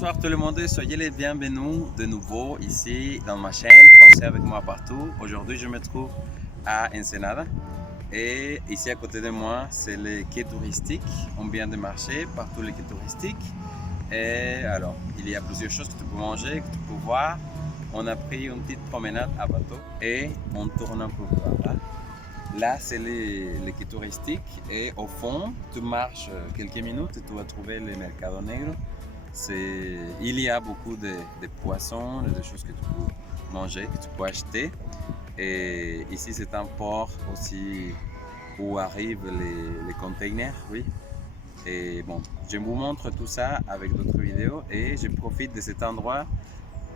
Bonsoir tout le monde, soyez les bienvenus de nouveau ici dans ma chaîne Français avec moi partout. Aujourd'hui je me trouve à Ensenada et ici à côté de moi c'est le quai touristique. On vient de marcher par tous les quais touristiques et alors il y a plusieurs choses que tu peux manger, que tu peux voir. On a pris une petite promenade à bateau et on tourne un peu par là. Là c'est le quai touristique et au fond tu marches quelques minutes et tu vas trouver le Mercado Negro. Il y a beaucoup de poissons, de choses que tu peux manger, que tu peux acheter. Et ici, c'est un port aussi où arrivent les containers, oui. Et bon, je vous montre tout ça avec d'autres vidéos et je profite de cet endroit,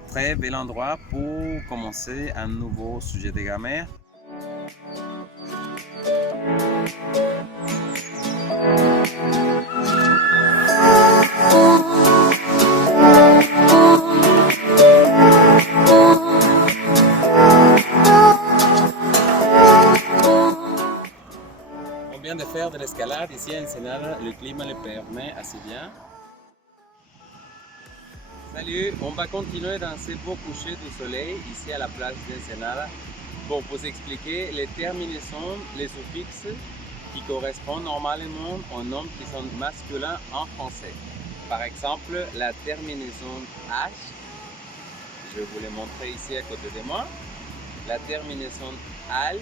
très bel endroit, pour commencer un nouveau sujet de grammaire. De faire de l'escalade ici à Ensenada, le climat le permet assez bien. Salut, on va continuer dans ce beau coucher du soleil ici à la plage d'Ensenada pour vous expliquer les terminaisons, les suffixes qui correspondent normalement aux noms qui sont masculins en français. Par exemple, la terminaison H, je vais vous les montrer ici à côté de moi, la terminaison AL,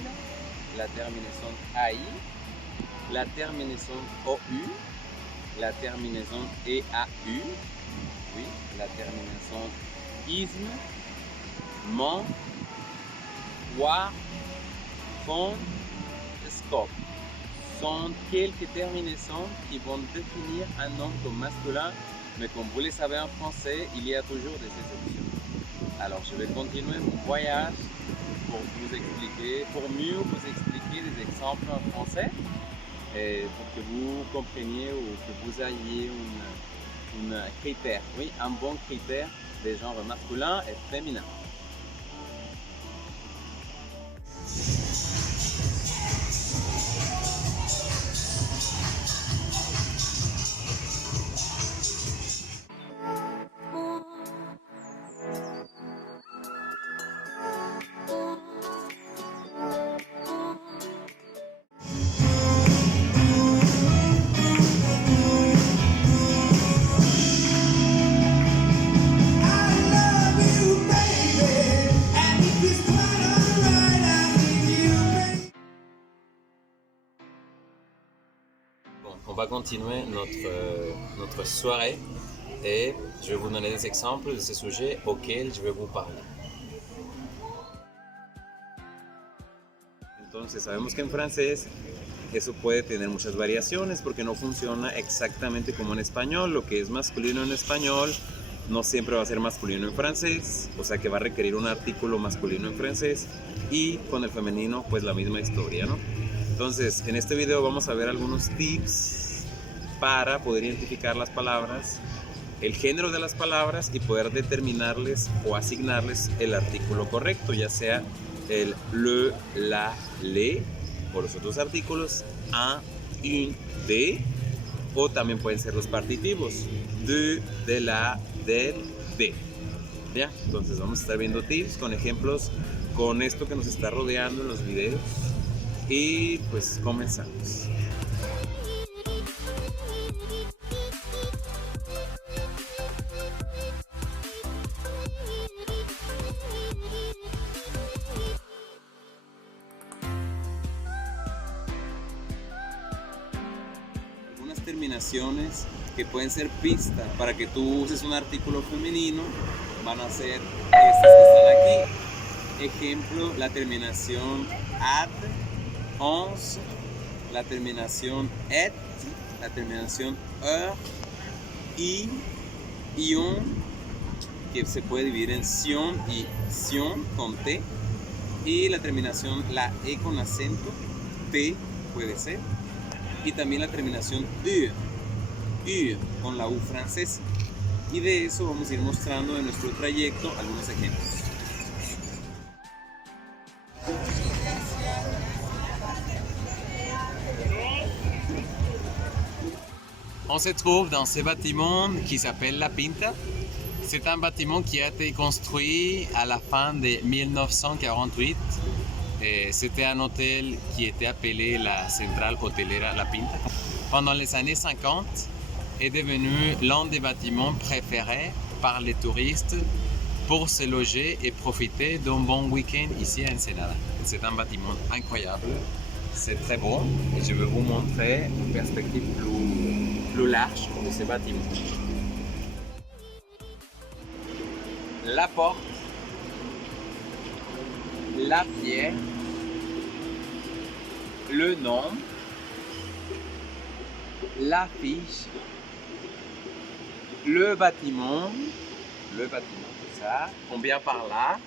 la terminaison AI, la terminaison OU, la terminaison EAU, oui, la terminaison ISM, MON, WAR, FON, SCOP. Sont quelques terminaisons qui vont définir un nom comme masculin, mais comme vous le savez en français, il y a toujours des exceptions. Alors je vais continuer mon voyage pour vous expliquer, pour mieux vous expliquer des exemples en français. Et pour que vous compreniez ou que vous ayez un critère, oui, un bon critère des genres masculin et féminin. On va continuer notre soirée et je vais vous donner des exemples de ces sujets auxquels je vais vous parler. Entonces sabemos que en francés eso puede tener muchas variaciones porque no funciona exactamente como en español. Lo que es masculino en español no siempre va a ser masculino en francés, o sea que va a requerir un artículo masculino en francés, y con el femenino pues la misma historia, ¿no? Entonces en este video vamos a ver algunos tips para poder identificar las palabras, el género de las palabras y poder determinarles o asignarles el artículo correcto, ya sea el le, la, les o los otros artículos, un, une, de, o también pueden ser los partitivos, de la, del, de. ¿Ya? Entonces vamos a estar viendo tips con ejemplos con esto que nos está rodeando en los videos y pues comenzamos. Terminaciones que pueden ser pista para que tú uses un artículo femenino van a ser estas que están aquí. Ejemplo, la terminación ad, ons, la terminación et, la terminación heure, y, ion, que se puede dividir en sion y sion con t, y la terminación la e con acento, t puede ser. Y también la terminación ur con la U francesa. Y de eso vamos a ir mostrando en nuestro trayecto algunos ejemplos. On se trouve dans ce bâtiment qui s'appelle La Pinta C'est un bâtiment qui a été construit à la fin de 1948. C'était un hôtel qui était appelé la Centrale Hotelera La Pinta. Pendant les années 50, est devenu l'un des bâtiments préférés par les touristes pour se loger et profiter d'un bon week-end ici à Ensenada. C'est un bâtiment incroyable, c'est très beau et je vais vous montrer une perspective plus large de ce bâtiment. La porte, la pierre, le nom, l'affiche, le bâtiment, tout ça, combien par là,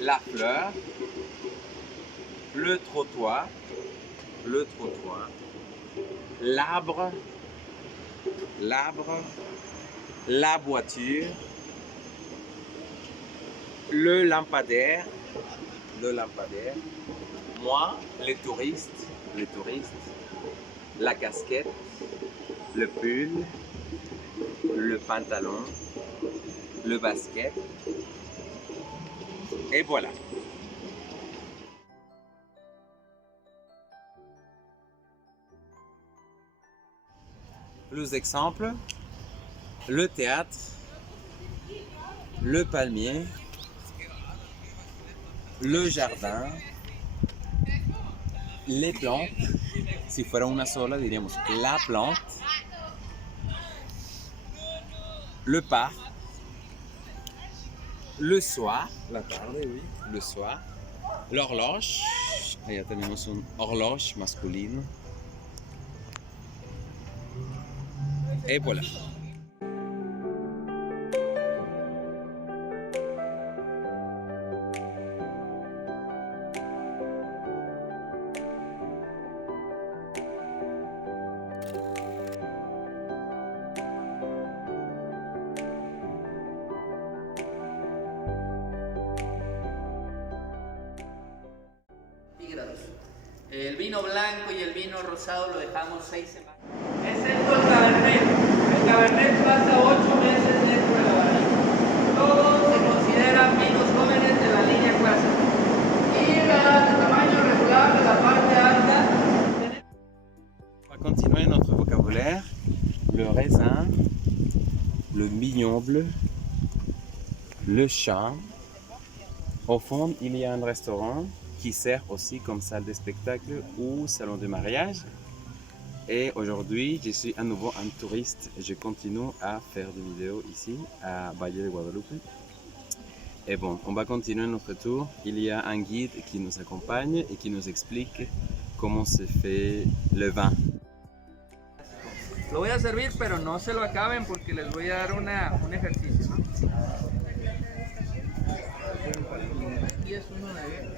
la fleur, le trottoir, l'arbre, la voiture, le lampadaire, moi, les touristes, la casquette, le pull, le pantalon, le basket, et voilà. Plus d'exemples, le théâtre, le palmier, le jardin, les plantes, si fuera una sola diríamos la plante, le parc, le soir, la tarde, oui, le soir, l'horloge, allá tenemos un horloge masculino, et voilà. El vino blanco y el vino rosado lo dejamos 6 semanas. Excepto el Cabernet. El Cabernet pasa 8 meses dentro de la barrica. Todos se consideran vinos jóvenes de la línea clásica. Y la de tamaño regular de la parte alta. On va continuer notre vocabulaire. Le raisin, le vignoble, le champ. Au fond, il y a un restaurant qui sert aussi comme salle de spectacle ou salon de mariage. Et aujourd'hui, je suis à nouveau un touriste. Je continue à faire des vidéos ici à Valle de Guadalupe. Et bon, on va continuer notre tour. Il y a un guide qui nous accompagne et qui nous explique comment se fait le vin. Lo voy a servir, pero no se lo acaben porque les voy a dar un ejercicio, ¿no? Aquí es uno de...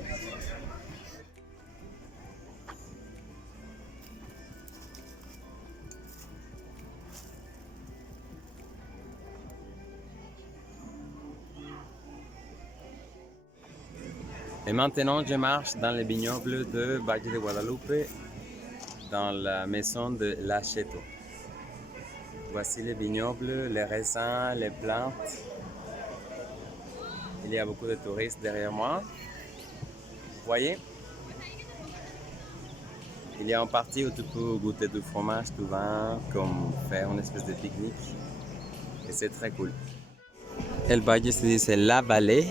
Et maintenant, je marche dans les vignobles de Valle de Guadalupe, dans la maison de l'Acheto. Voici les vignobles, les raisins, les plantes. Il y a beaucoup de touristes derrière moi. Vous voyez? Il y a une partie où tu peux goûter du fromage, du vin, comme faire une espèce de pique-nique. Et c'est très cool. El valle se dice La Vallée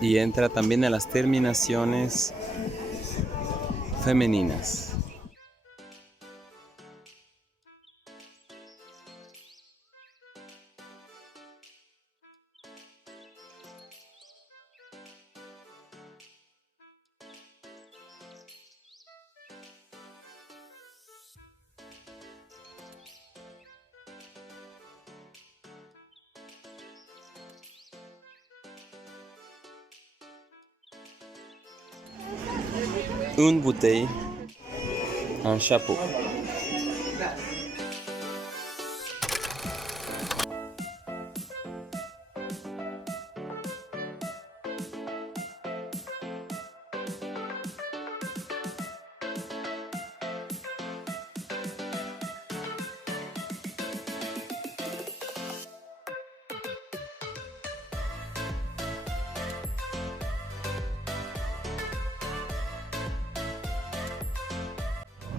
y entra también en las terminaciones femeninas. Une bouteille, un chapeau.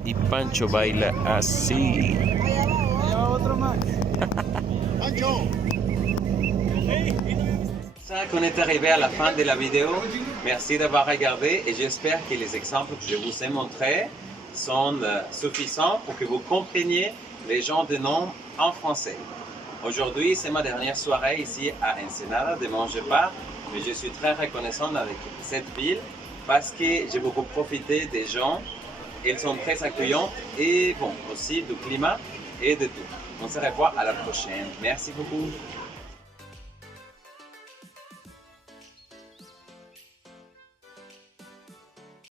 y Pancho baila así. On est arrivé à la fin de la vidéo. Merci d'avoir regardé et j'espère que les exemples que je vous ai montrés sont suffisants pour que vous compreniez les genres de noms en français. Aujourd'hui, c'est ma dernière soirée ici à Ensenada. Demain, je pars, mais je suis très reconnaissant avec cette ville parce que j'ai beaucoup profité des gens. Ils sont très accueillants et bon, aussi du climat et de tout. On se revoit à la prochaine. Merci beaucoup.